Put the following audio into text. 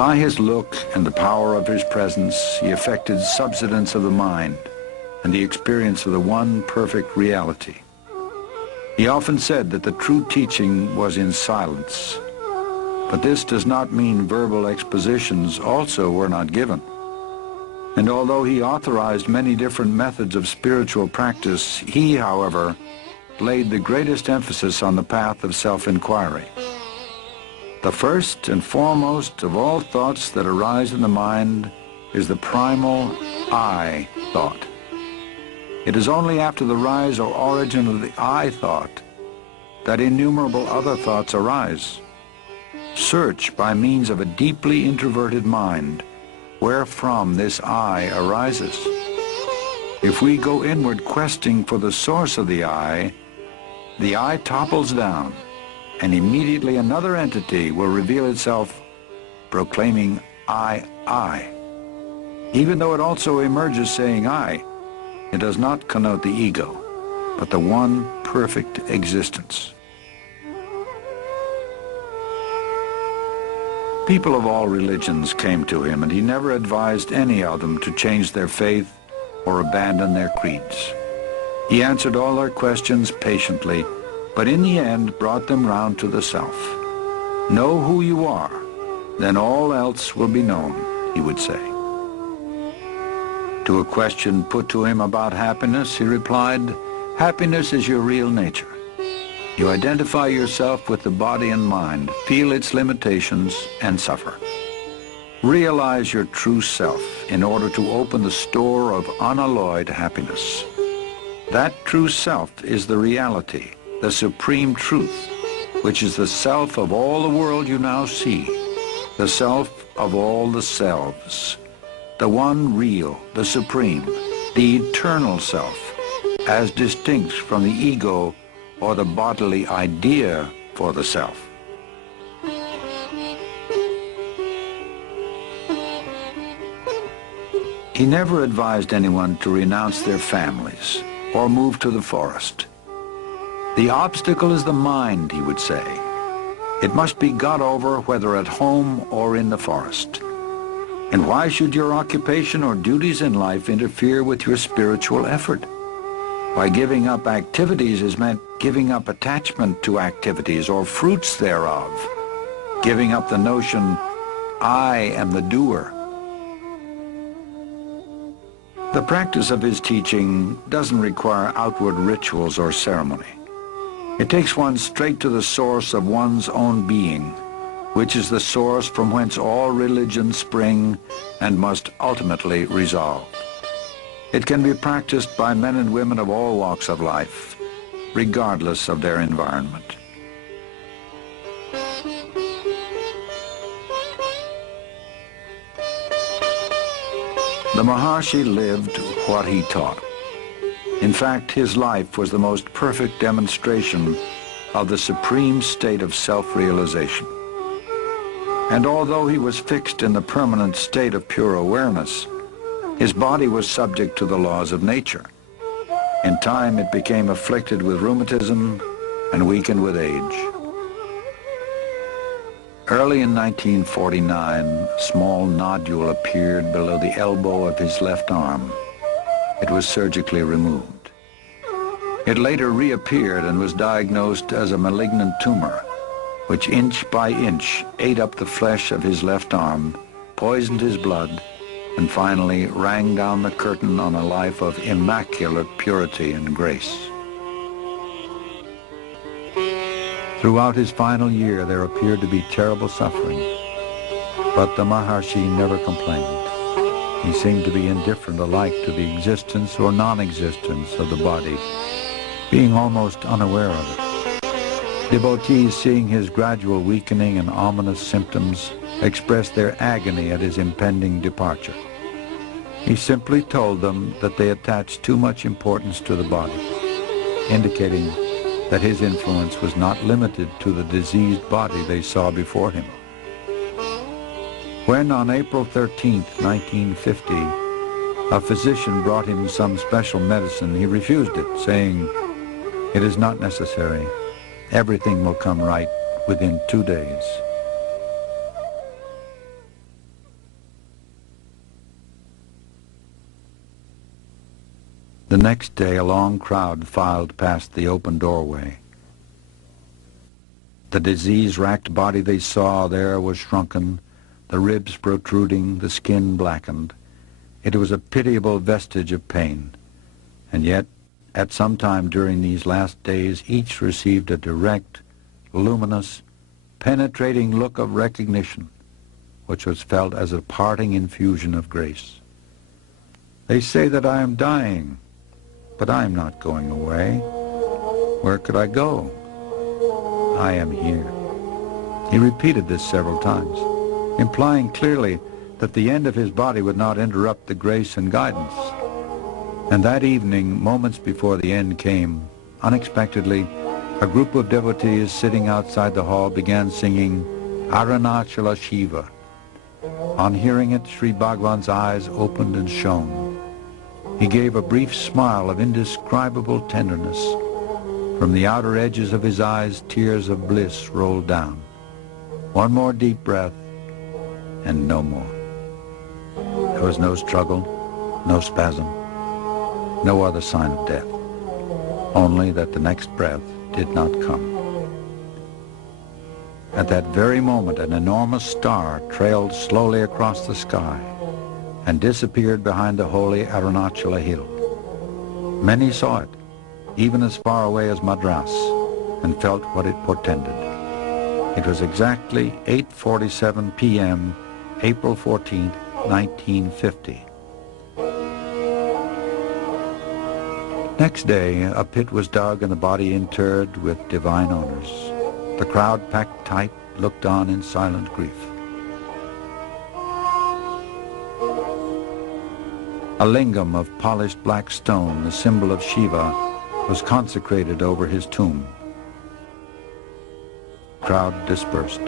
By his look and the power of his presence, he effected subsidence of the mind and the experience of the one perfect reality. He often said that the true teaching was in silence, but this does not mean verbal expositions also were not given. And although he authorized many different methods of spiritual practice, he, however, laid the greatest emphasis on the path of self-inquiry. The first and foremost of all thoughts that arise in the mind is the primal I thought. It is only after the rise or origin of the I thought that innumerable other thoughts arise. Search by means of a deeply introverted mind wherefrom this I arises. If we go inward questing for the source of the I topples down, and immediately another entity will reveal itself proclaiming I. Even though it also emerges saying I, it does not connote the ego, but the one perfect existence. People of all religions came to him, and he never advised any of them to change their faith or abandon their creeds. He answered all their questions patiently, but in the end brought them round to the self. Know who you are, then all else will be known, he would say. To a question put to him about happiness, he replied, happiness is your real nature. You identify yourself with the body and mind, feel its limitations, and suffer. Realize your true self in order to open the store of unalloyed happiness. That true self is the reality, the supreme truth, which is the self of all the world you now see, the self of all the selves, the one real, the supreme, the eternal self, as distinct from the ego or the bodily idea for the self. He never advised anyone to renounce their families or move to the forest. The obstacle is the mind, he would say. It must be got over whether at home or in the forest. And why should your occupation or duties in life interfere with your spiritual effort? By giving up activities is meant giving up attachment to activities or fruits thereof, giving up the notion, I am the doer. The practice of his teaching doesn't require outward rituals or ceremony. It takes one straight to the source of one's own being, which is the source from whence all religions spring and must ultimately resolve. It can be practiced by men and women of all walks of life, regardless of their environment. The Maharshi lived what he taught. In fact, his life was the most perfect demonstration of the supreme state of self-realization. And although he was fixed in the permanent state of pure awareness, his body was subject to the laws of nature. In time, it became afflicted with rheumatism and weakened with age. Early in 1949, a small nodule appeared below the elbow of his left arm. It was surgically removed. It later reappeared and was diagnosed as a malignant tumor, which inch by inch ate up the flesh of his left arm, poisoned his blood, and finally rang down the curtain on a life of immaculate purity and grace. Throughout his final year, there appeared to be terrible suffering, but the Maharshi never complained. He seemed to be indifferent alike to the existence or non-existence of the body, being almost unaware of it. Devotees, seeing his gradual weakening and ominous symptoms, expressed their agony at his impending departure. He simply told them that they attached too much importance to the body, indicating that his influence was not limited to the diseased body they saw before him. When on April 13, 1950, a physician brought him some special medicine, he refused it, saying, "It is not necessary. Everything will come right within 2 days." The next day, a long crowd filed past the open doorway. The disease-racked body they saw there was shrunken, the ribs protruding, the skin blackened. It was a pitiable vestige of pain. And yet, at some time during these last days, each received a direct, luminous, penetrating look of recognition, which was felt as a parting infusion of grace. They say that I am dying, but I am not going away. Where could I go? I am here. He repeated this several times, implying clearly that the end of his body would not interrupt the grace and guidance. And that evening, moments before the end came, unexpectedly, a group of devotees sitting outside the hall began singing Arunachala Shiva. On hearing it, Sri Bhagwan's eyes opened and shone. He gave a brief smile of indescribable tenderness. From the outer edges of his eyes, tears of bliss rolled down. One more deep breath, and no more. There was no struggle, no spasm, no other sign of death, only that the next breath did not come. At that very moment, an enormous star trailed slowly across the sky and disappeared behind the holy Arunachala hill. Many saw it, even as far away as Madras, and felt what it portended. It was exactly 8:47 p.m., April 14, 1950. Next day, a pit was dug and the body interred with divine honors. The crowd, packed tight, looked on in silent grief. A lingam of polished black stone, the symbol of Shiva, was consecrated over his tomb. Crowd dispersed.